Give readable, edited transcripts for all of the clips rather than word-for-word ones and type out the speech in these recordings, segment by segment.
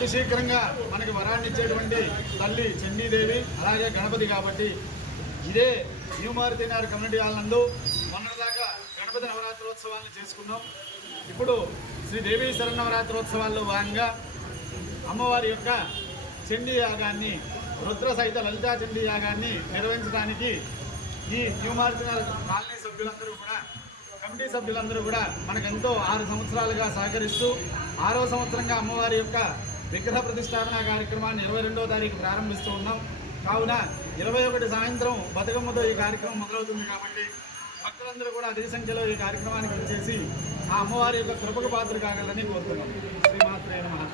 అతి శీఘ్రంగా మనకి వరాన్ని ఇచ్చేటువంటి తల్లి చండీదేవి అలాగే గణపతి కాబట్టి ఇదే న్యూ మారుతినగర్ కమ్యూనిటీ హాల్ నందు మొన్నటిదాకా గణపతి నవరాత్రోత్సవాలను చేసుకున్నాం. ఇప్పుడు శ్రీ దేవీ శరన్నవరాత్రోత్సవాల్లో భాగంగా అమ్మవారి యొక్క చండీ యాగాన్ని రుద్ర సహిత లలితా చండీ యాగాన్ని నిర్వహించడానికి ఈ న్యూ మారుతినగర్ కాలనీ సభ్యులందరూ కూడా కమిటీ సభ్యులందరూ కూడా మనకెంతో 6 సంవత్సరాలుగా సహకరిస్తూ 6వ సంవత్సరంగా అమ్మవారి యొక్క విగ్రహ ప్రతిష్టాపన కార్యక్రమాన్ని 22వ తారీఖు ప్రారంభిస్తూ ఉన్నాం. కావున 21 సాయంత్రం బతుకమ్మతో ఈ కార్యక్రమం మొదలవుతుంది కాబట్టి భక్తులందరూ కూడా అధిక సంఖ్యలో ఈ కార్యక్రమానికి వచ్చేసి ఆ అమ్మవారి యొక్క కృపకు పాత్ర కాగలని కోరుతున్నాం. శ్రీమాత్రే నమః.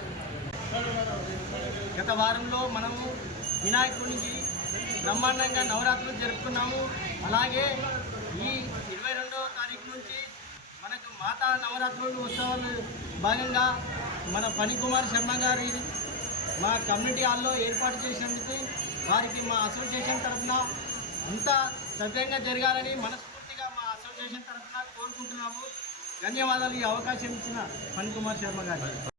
గత వారంలో మనము వినాయకుడికి బ్రహ్మాండంగా నవరాత్రులు జరుపుకున్నాము. అలాగే ఈ 22వ తారీఖు నుంచి మనకు మాతా నవరాత్రులు ఉత్సవాలు భాగంగా మన ఫణికుమార్ శర్మ గారి మా కమ్యూనిటీ హాల్లో ఏర్పాటు చేసినందుకు వారికి మా అసోసియేషన్ తరఫున అంతా సవ్యంగా జరగాలని మనస్ఫూర్తిగా మా అసోసియేషన్ తరఫున కోరుకుంటున్నాము. ధన్యవాదాలు ఈ అవకాశం ఇచ్చిన ఫణికుమార్ శర్మ గారికి.